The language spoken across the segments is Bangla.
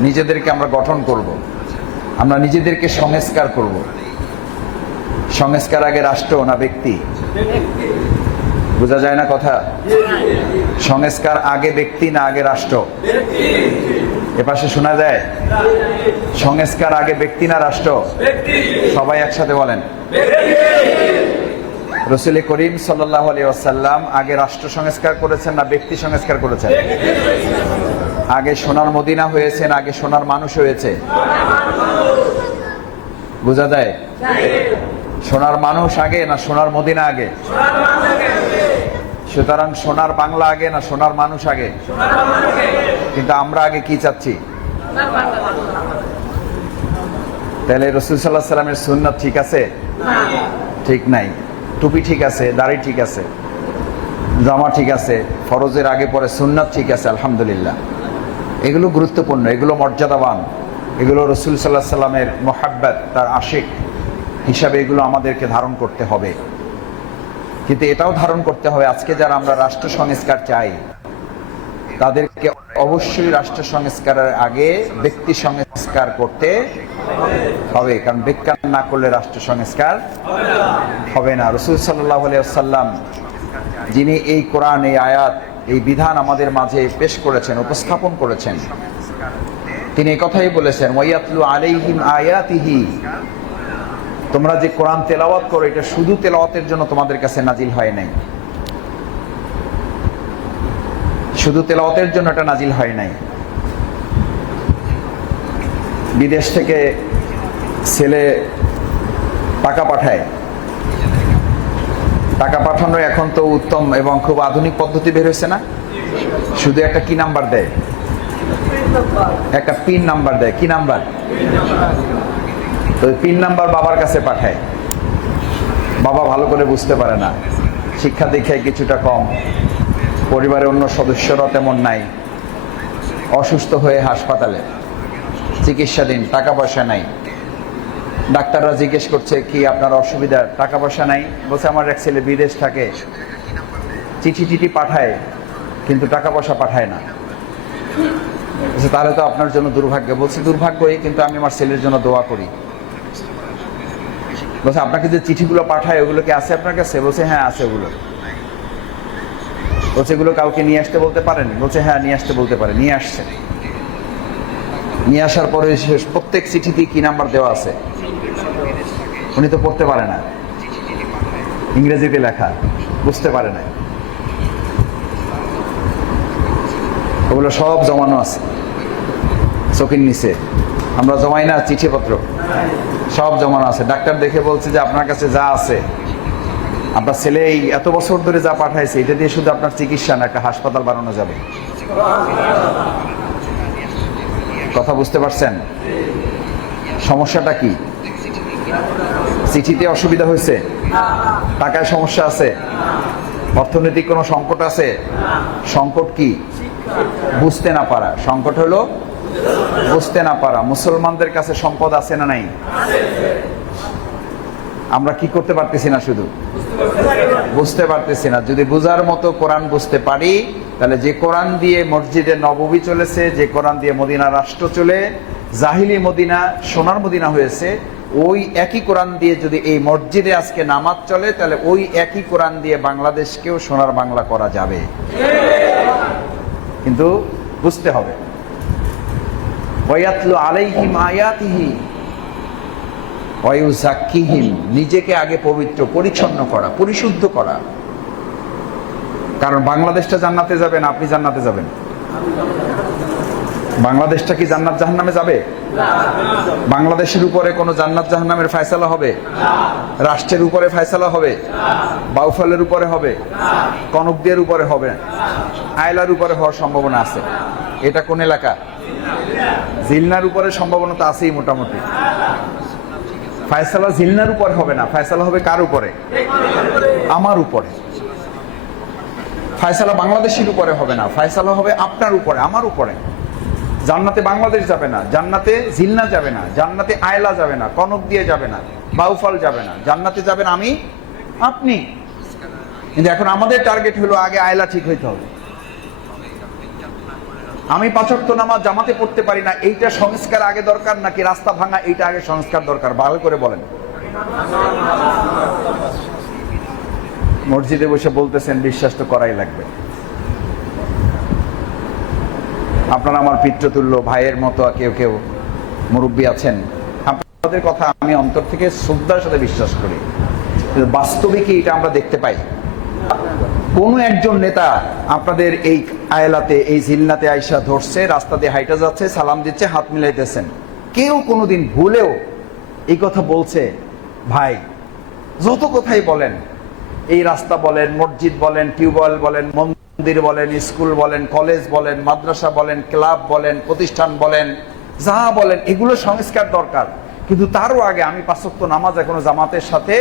নিজেদেরকে আমরা গঠন করব। আমরা নিজেদেরকে সংস্কার করব। সংস্কার আগে রাষ্ট্র, না ব্যক্তি? বোঝা যায় না কথা? সংস্কার আগে ব্যক্তি, না আগে রাষ্ট্র? এপাশে শোনা যায়? সংস্কার আগে ব্যক্তি, না রাষ্ট্র? সবাই একসাথে বলেন। রসুল করিম সাল্লাহ আলী আসাল্লাম আগে রাষ্ট্র সংস্কার করেছেন, না ব্যক্তি সংস্কার করেছেন? আগে সোনার মদিনা হয়েছেন, আগে সোনার মানুষ হয়েছে। বোঝা যায়? সোনার মানুষ আগে না সোনার মদিনা আগে? সুতরাং সোনার বাংলা আগে না সোনার মানুষ আগে? কিন্তু আমরা আগে কি চাচ্ছি? তাহলে রসুল সাল্লাহ সাল্লামের সুন্নত ঠিক আছে? ঠিক নাই। টুপি ঠিক আছে, দাড়ি ঠিক আছে, জামা ঠিক আছে, ফরজের আগে পরে সুন্নাত ঠিক আছে, আলহামদুলিল্লাহ। এগুলো গুরুত্বপূর্ণ, এগুলো মর্যাদাবান। এগুলো রসুল সাল্লাহ সাল্লামের মোহাব্বত, তার আশিক হিসাবে এগুলো আমাদেরকে ধারণ করতে হবে। কিন্তু এটাও ধারণ করতে হবে, আজকে যারা আমরা রাষ্ট্র সংস্কার চাই, তাদেরকে অবশ্যই রাষ্ট্র সংস্কারের আগে ব্যক্তি সংস্কার করতে হবে, কারণ বিজ্ঞান না করলে রাষ্ট্র সংস্কার হবে না। রসুল সাল্লাহ সাল্লাম যিনি এই কোরআন, এই আয়াত এই বিধান আমাদের মাঝে পেশ করেছেন, উপস্থাপন করেছেন। তিনি কথাই বলেছেন, ওয়াইয়াতলু আলাইহিম আয়াতিহি। তোমরা যে কোরআন তেলাওয়াত করো, এটা শুধু তেলাওয়াতের জন্য তোমাদের কাছে নাজিল হয় নাই। শুধু তেলাওয়াতের জন্য এটা নাজিল হয় নাই। বিদেশ থেকে ছেলে টাকা পাঠায় টাকা পাঠানোর এখন তো উত্তম এবং খুব আধুনিক পদ্ধতি বের হয়েছে না? শুধু একটা কি নাম্বার দেয়? একটা পিন নাম্বার দেয়। কি নাম্বার? তো পিন নাম্বার বাবার কাছে পাঠায়। বাবা ভালো করে বুঝতে পারে না। শিক্ষা দীক্ষায় কিছুটা কম। পরিবারের অন্য সদস্যরা তেমন নাই। অসুস্থ হয়ে হাসপাতালে। চিকিৎসাধীন, টাকা পয়সা নাই। ডাক্তাররা জিজ্ঞেস করছে কি আপনার অসুবিধা টাকা পয়সা নাই? বলছে, আমার এক ছেলে বিদেশ থাকে। চিঠি চিঠি পাঠায়, কিন্তু টাকা পয়সা পাঠায় না। তাহলে তো আপনার জন্য দুর্ভাগ্য। বলছি দুর্ভাগ্যই কিন্তু আমি আমার ছেলের জন্য দোয়া করি। বলছে, আপনাকে যে চিঠিগুলো পাঠায়, ওগুলো কি আছে আপনার কাছে? বলছে হ্যাঁ আছে ওগুলো। বলছে, এগুলো কাউকে নিয়ে আসতে বলতে পারেন? বলছে হ্যাঁ নিয়ে আসতে বলতে পারে নিয়ে আসছে। নিয়ে আসার পরে প্রত্যেক চিঠিতে কি নাম্বার দেওয়া আছে? উনি তো পড়তে পারে না। ইংরেজিতে লেখা, বুঝতে পারে না ওগুলো সব জমানো আছে, চোখের নিচে। আমরা জমাই না চিঠিপত্র, সব জমানো আছে। ডাক্তার দেখে বলছে যে আপনার কাছে যা আছে, আপনার ছেলে এই এত বছর ধরে যা পাঠাইছে, এটা দিয়ে শুধু আপনার চিকিৎসা না, একটা হাসপাতাল বানানো যাবে। কথা বুঝতে পারছেন? সমস্যাটা কি? চিঠিতে অসুবিধা হয়েছে? টাকায় সমস্যা আছে? অর্থনৈতিক কোনো সংকট আছে? সংকট কি? বুঝতে না পারা। সংকট হলো বুঝতে না পারা। মুসলমানদের কাছে সম্পদ আছে না নাই? আমরা কি করতে পারতেছি না শুধু? বুঝতে পারতেছি না। যদি বুঝার মতো কোরআন বুঝতে পারি, তাহলে যে কোরআন দিয়ে মসজিদে নববী চলেছে, যে কোরআন দিয়ে মদিনা রাষ্ট্র চলে, জাহিলি মদিনা, সোনার মদিনা হয়েছে, ওই একই কোরআন দিয়ে যদি এই মসজিদে আজকে নামাজ চলে, তাহলে ওই একই কোরআন দিয়ে বাংলাদেশকেও সোনার বাংলা করা যাবে। কিন্তু বুঝতে হবে। আলাইহিম আয়াতিহি ওয়ায়ুজাক্কিহিম, নিজেকে আগে পবিত্র, পরিচ্ছন্ন করা, পরিশুদ্ধ করা। কারণ বাংলাদেশটা জান্নাতে যাবেন আপনি জান্নাতে যাবেন? বাংলাদেশটা কি জান্নাত জাহান্নামে যাবে? বাংলাদেশের উপরে কোনো জান্নাত জাহান্নামের ফয়সালা হবে? রাষ্ট্রের উপরে ফয়সালা হবে? বাউফলের উপরে হবে? কনকদের উপরে হবে? আয়লার উপরে হওয়ার সম্ভাবনা আছে। এটা কোন এলাকা? জিলনার উপরে সম্ভাবনা তো আছেই মোটামুটি। ফায়সালা জিলনার উপর হবে না। ফায়সালা হবে কার উপরে? আমার উপরে। ফায়সালা বাংলাদেশের উপরে হবে না। ফায়সালা হবে আপনার উপরে, আমার উপরে। জান্নাতে বাংলাদেশ যাবে না, জান্নাতে জিলনা যাবে না, জান্নাতে আয়লা যাবে না, কনক দিয়ে যাবে না, বাউফল যাবে না। জান্নাতে যাবেন আমি, আপনি। কিন্তু এখন আমাদের টার্গেট হলো আগে আয়লা ঠিক হইতে হবে। আমি পাঁচক্ত নামাজ জামাতে পড়তে পারি না, এইটা সংস্কার আগে দরকার নাকি রাস্তা ভাঙা, এইটা আগে সংস্কার দরকার? ভালো করে বলেন। মসজিদে বসে বলতেছেন, বিশ্বাস তো করাই লাগবে। আপনারা আমার পিতৃতুল্য ভাইয়ের মতো কেউ কেউ মুরব্বী আছেন? আপনাদের কথা আমি অন্তর থেকে শ্রদ্ধার সাথে বিশ্বাস করি। বাস্তবে কি এটা আমরা দেখতে পাই। কোন একজন নেতা আপনাদের এই আয়লাতে, এই জিল্লাতে আইসা ধরছে, রাস্তা দিয়ে হাইটা যাচ্ছে, সালাম দিচ্ছে, হাত মিলাইতেছেন। কেউ কোনোদিন ভুলেও এই কথা বলছে, ভাই, যত কথাই বলেন, এই রাস্তা বলেন, মসজিদ বলেন, টিউবওয়েল বলেন, মন্দির বলেন, স্কুল বলেন, কলেজ বলেন, মাদ্রাসা বলেন, ক্লাব বলেন, প্রতিষ্ঠান বলেন, যা বলেন, এগুলো সংস্কার দরকার। কিন্তু তারও আগে আমি পাঁচক্ত নামাজ এখনও জামাতের সাথে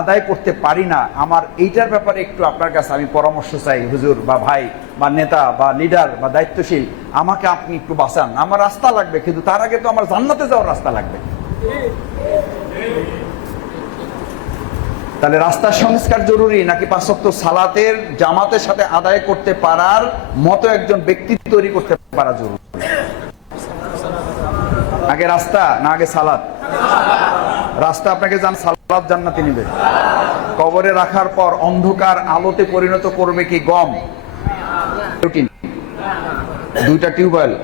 আদায় করতে পারি না, আমার এইটার ব্যাপারে একটু আপনার কাছে আমি পরামর্শ চাই, হুজুর বা ভাই বা নেতা বা লিডার বা দায়িত্বশীল, আমাকে আপনি একটু বাঁচান। আমার রাস্তা লাগবে, কিন্তু তার আগে তো আমার জান্নাতে যাওয়ার রাস্তা লাগবে। তাহলে রাস্তার সংস্কার জরুরি, নাকি পাঁচক্ত সালাতের জামাতের সাথে আদায় করতে পারার মতো একজন ব্যক্তি তৈরি করতে পারা জরুরি? আগে রাস্তা, না আগে সালাত? রাস্তা, আপনাকে জান সালাত জান্নাতি নিবে। কবরে রাখার পর অন্ধকার আলোতে পরিণত করবে কি গম? দুইটা টিউবওয়েল।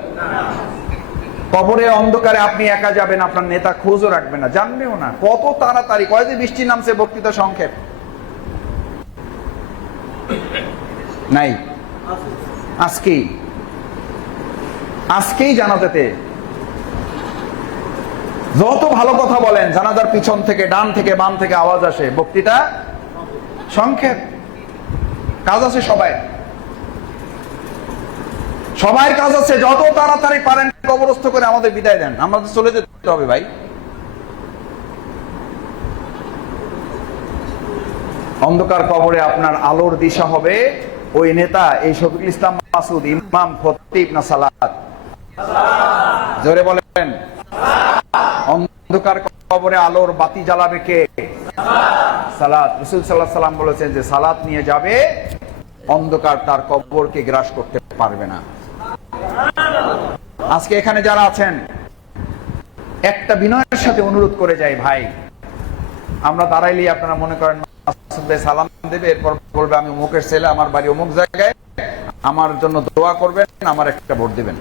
কবরে অন্ধকারে আপনি একা যাবেন, আপনার নেতা খোঁজও রাখবে না, জানবেও না। কত তাড়াতাড়ি। কয় যে বৃষ্টি নামছে বক্তৃতা সংক্ষেপ। নাই। আজকেই। আজকেই জানাজাতে যত ভালো কথা বলেন, জানাজার পিছন থেকে, ডান থেকে, বাম থেকে আওয়াজ আসে। বক্তৃতা সংক্ষেপ। কাজ আছে সবাই। সবাই কাজ আছে, যত তাড়াতাড়ি পারেন কবরস্থ করে আমাদের বিদায় দেন। আমাদের চলে যেতে হবে ভাই। অন্ধকার কবরে আপনার আলোর দিশা হবে। ওই নেতা, এই শফিকুল ইসলাম মাসুদ, ইমাম খতিব না সালাত? জোরে বলেন। অন্ধকার কবরে আলোর বাতি জ্বালাবে কে? সালাত। রসুল সাল্লাহ সাল্লাম বলেছেন যে সালাত নিয়ে যাবে, অন্ধকার তার কবরকে গ্রাস করতে পারবে না। আজকে এখানে যারা আছেন, একটা বিনয়ের সাথে অনুরোধ করে যাই ভাই। আমরা দাঁড়াইলেই আপনারা মনে করেন সালাম দেবে, এরপর বলবে, আমি অমুকের ছেলে, আমার বাড়ি অমুক জায়গায়। আমার জন্য দোয়া করবেন, আমার একটা ভোট দিবেন।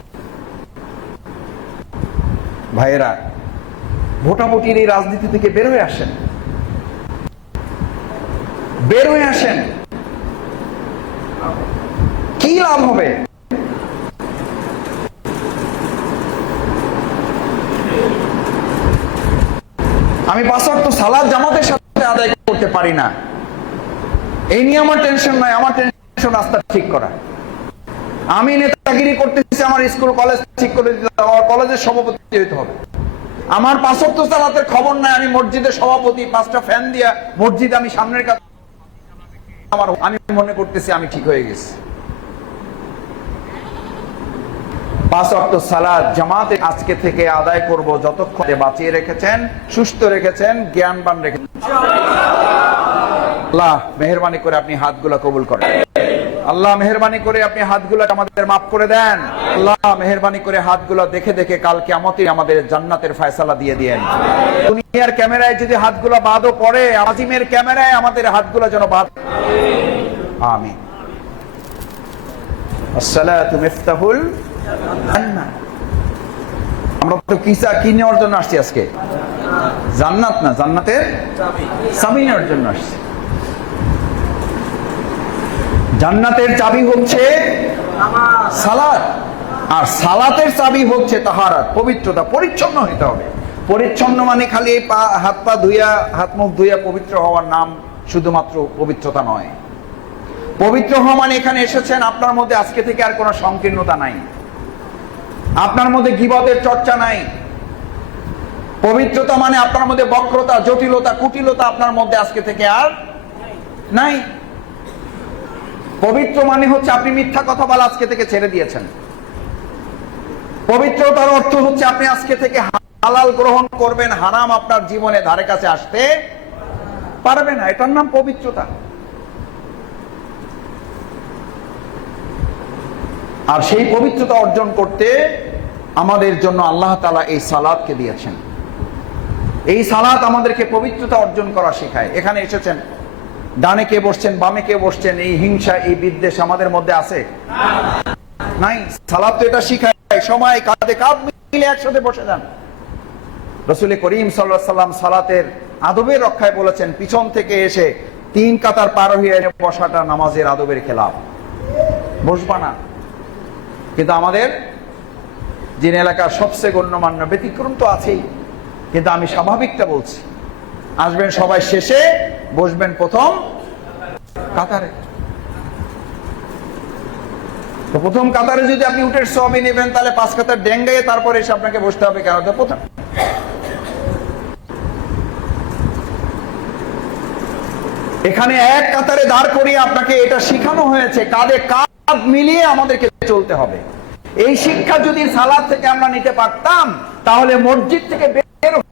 ভাইয়েরা ভোটাভুটির এই রাজনীতি থেকে বের হয়ে আসেন। বের হয়ে আসেন। কি লাভ হবে? আমি পাসওয়ার্ড তো সালাদ জামাতের সাথে আদায় করতে পারি না। এই নিয়ে আমার টেনশন নাই, আমার টেনশন রাস্তা ঠিক করা। আমি নেতাগিরি করতেছি, আমার স্কুল, কলেজ ঠিক করে দিতে হবে, আমার কলেজের সভাপতি হইতে হবে। আমার পাঁচক্ত সালাতের খবর নাই, আমি মসজিদের সভাপতি, পাঁচটা ফ্যান দিয়া মসজিদ আমি সামনের কাছে আমার আমি মনে করতেছি আমি ঠিক হয়ে গেছি। পাঁচ সালাদ জামাতে আজকে থেকে আদায় করব যতক্ষণ বাঁচিয়ে রেখেছেন, সুস্থ রেখেছেন, জ্ঞানবান রেখেছেন। আল্লাহ, মেহরবানি করে আপনি হাতগুলো কবুল করেন। আল্লাহ মেহরবানি করে আপনি হাতগুলো আমাদের মাফ করে দেন। আল্লাহ মেহরবানি করে হাতগুলো দেখে দেখে কাল কেমতি আমাদের জান্নাতের ফয়সালা দিয়ে দিয়েন। দুনিয়ার ক্যামেরায় যদি হাতগুলো বাদও পড়ে, আজিমের ক্যামেরায় আমাদের হাতগুলো যেন বাদ মিফতাহুল আমরা তো কিসা কি নেওয়ার জন্য আসছি আজকে? জান্নাত না, জান্নাতের নেওয়ার জন্য আসছি। জান্নাতের চাবি হচ্ছে সালাত। আর সালাতের চাবি হচ্ছে তাহারাত, পবিত্রতা, পরিচ্ছন্ন হইতে হবে। পরিচ্ছন্ন মানে খালি পা, হাত পা ধুইয়া, হাত মুখ ধুইয়া পবিত্র হওয়ার নাম শুধুমাত্র পবিত্রতা নয়। পবিত্র হওয়া মানে এখানে এসেছেন, আপনার মধ্যে আজকে থেকে আর কোনো সংকীর্ণতা নাই। আপনার মধ্যে গিবতের চর্চা নাই। পবিত্রতা মানে আপনার মধ্যে বক্রতা, জটিলতা, কুটিলতা আপনার মধ্যে আজকে থেকে আর নাই। পবিত্র মানে হচ্ছে আপনি মিথ্যা কথা বলা আজকে থেকে ছেড়ে দিয়েছেন। পবিত্রতার অর্থ হচ্ছে আপনি আজকে থেকে হালাল গ্রহণ করবেন, হারাম আপনার জীবনে ধারে কাছে আসতে পারবে না। এটার নাম পবিত্রতা। আর সেই পবিত্রতা অর্জন করতে আমাদের জন্য আল্লাহ তালা এই সালাদকে দিয়েছেন। এই সালাত আমাদেরকে পবিত্রতা অর্জন করা শেখায়। এখানে এসেছেন ডানে কে বসছেন, বামে কে বসছেন, এই হিংসা, এই বিদ্বেষ আমাদের মধ্যে আছে। নাই, সালাদ তো এটা শিখায়। সময়, কাঁধে কাঁধ মিলে একসাথে বসে যান। রসুল করিম সাল্লাহ সাল্লাম সালাতের আদবের রক্ষায় বলেছেন, পিছন থেকে এসে তিন কাতার পার হয়ে বসাটা নামাজের আদবের খেলাফ। বসবা না। কিন্তু আমাদের যিনি এলাকার সবচেয়ে গণ্যমান্য ব্যতিক্রম তো আছেই। কিন্তু আমি স্বাভাবিকটা বলছি আসবেন সবাই শেষে, বসবেন প্রথম কাতারে। তো প্রথম কাতারে যদি আপনি উঠের সবই নেবেন, তাহলে পাঁচ কাতার ডেঙ্গাইয়ে তারপরে এসে আপনাকে বসতে হবে কেন প্রথম। এখানে এক কাতারে দাঁড় করিয়ে আপনাকে এটা শিখানো হয়েছে, কাঁধে কাঁধ মিলিয়ে আমাদেরকে চলতে হবে। এই শিক্ষা যদি সালাদ থেকে আমরা নিতে পারতাম, তাহলে মসজিদ থেকে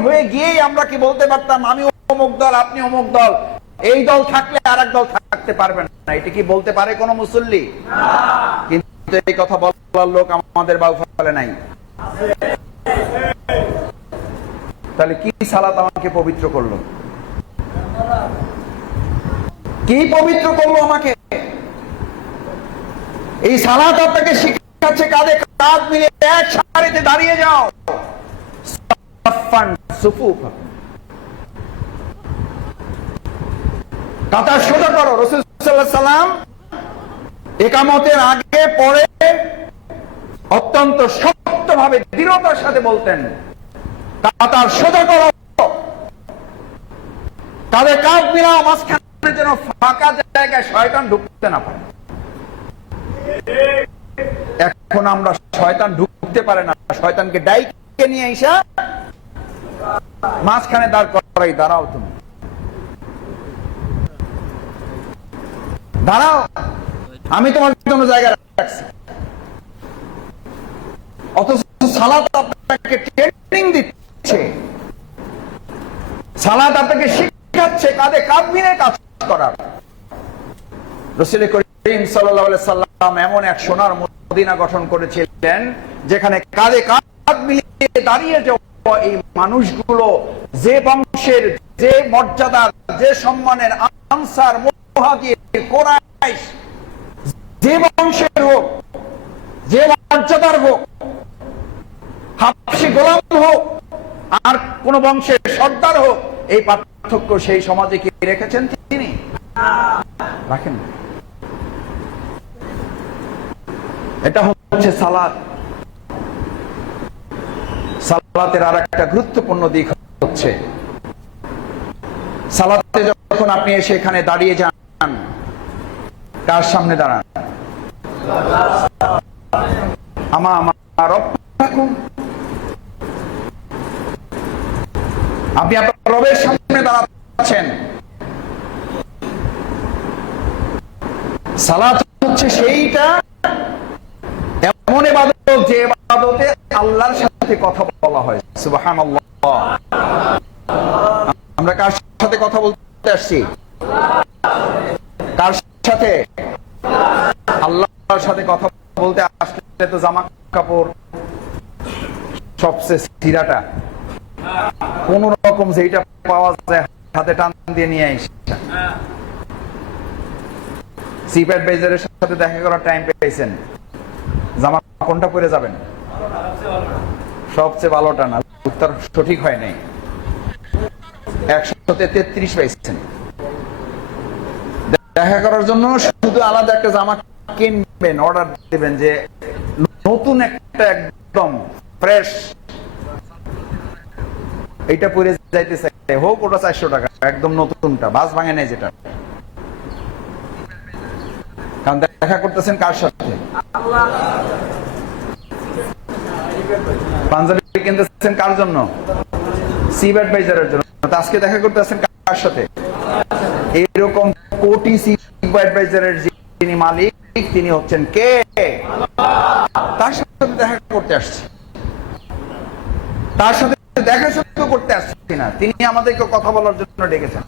হয়ে গিয়েই আমরা কি বলতে পারতাম, আমি অমুক দল, আপনি অমুক দল। এই দল থাকলে আর দল থাকতে পারবেন না। এটা কি বলতে পারে কোনো মুসল্লি? কিন্তু এই কথা বলার লোক আমাদের বাউফলে নাই। তাহলে কি সালাত আমাকে পবিত্র করল? কি পবিত্র করল আমাকে? এই সালাত আপনাকে শিখাচ্ছে কাঁধে কাঁধ মিলে এক সারিতে দাঁড়িয়ে যাও। সাফান সুফুফ। কাতার সোজা করো, রসুল সাল্লাম একামতের আগে, পরে অত্যন্ত শক্তভাবে দৃঢ়তার সাথে বলতেন, কাতার সোজা করো তাদের কাজ মাঝখানে যেন ফাঁকা জায়গায় শয়তান ঢুকতে না পারে এখন আমরা শয়তান ঢুকতে পারে না, শয়তানকে ডাইকে নিয়ে আইসা মাঝখানে দাঁড় করাই, দাঁড়াও তুমি। দাঁড়াও, আমি তোমার জন্য জায়গা রাখছি। অথচ সালাত আপনাকে ট্রেনিং দিচ্ছে। সালাদ আপনাকে শিখাচ্ছে কাজ করার। রসুল করিম আলাইহি সাল্লাম এমন এক সোনার মদিনা গঠন করেছিলেন, যেখানে কাঁধে কাঁধ মিলিয়ে দাঁড়িয়ে যাওয়া এই মানুষগুলো যে বংশের যে মর্যাদার যে সম্মানের আনসার যে বংশের হোক, যে মর্যাদার হোক, হাফসি গোলাম হোক, আর কোন বংশের সর্দার হোক, এই পার্থক্য সেই সমাজে কি রেখেছেন তিনি? রাখেন। এটা হচ্ছে সালাত। সালাতের আর একটা গুরুত্বপূর্ণ দিক হচ্ছে, সালাতে যখন আপনি এসে এখানে দাঁড়িয়ে যান, কার সামনে দাঁড়ান? আমা আমার আপনি আপনার রবের সামনে দাঁড়াচ্ছেন। সালাত হচ্ছে সেইটা, এমন এবাদত যে এবাদতে আল্লাহর সাথে কথা বলা হয়। সুবহানাল্লাহ। আমরা কার সাথে কথা বলতে আসছি? কার সাথে? আল্লাহর সাথে কথা বলতে আসলে তো জামা কাপড় সবচেয়ে সিরাটা। কোন রকম যেটা পাওয়া যায় হাতে টান দিয়ে নিয়ে আইসা। চিফ অ্যাডভাইজারের সাথে দেখা করার টাইম পেয়েছেন। জামা কোনটা পরে যাবেন। সবচেয়ে ভালোটা না, উত্তর সঠিক হয় নাই। একশোতে তেত্রিশ পাইছেন। দেখা করার জন্য শুধু আলাদা একটা জামা কিনবেন অর্ডার দিবেন যে নতুন একটা একদম ফ্রেশ এটা পরে যাইতে চাই হোক ওটা চারশো টাকা, একদম নতুনটা, বাস ভাঙে নেই যেটা। কারণ দেখা করতেছেন কার সাথে? পাঞ্জাবি কিনতেছেন কার জন্য? জন্য। আজকে দেখা কার সাথে? এরকম কোটি যিনি মালিক, তিনি হচ্ছেন কে? তার সাথে দেখা করতে আসছে। তার সাথে দেখা করতে আসছি না, তিনি আমাদেরকে কথা বলার জন্য ডেকেছেন।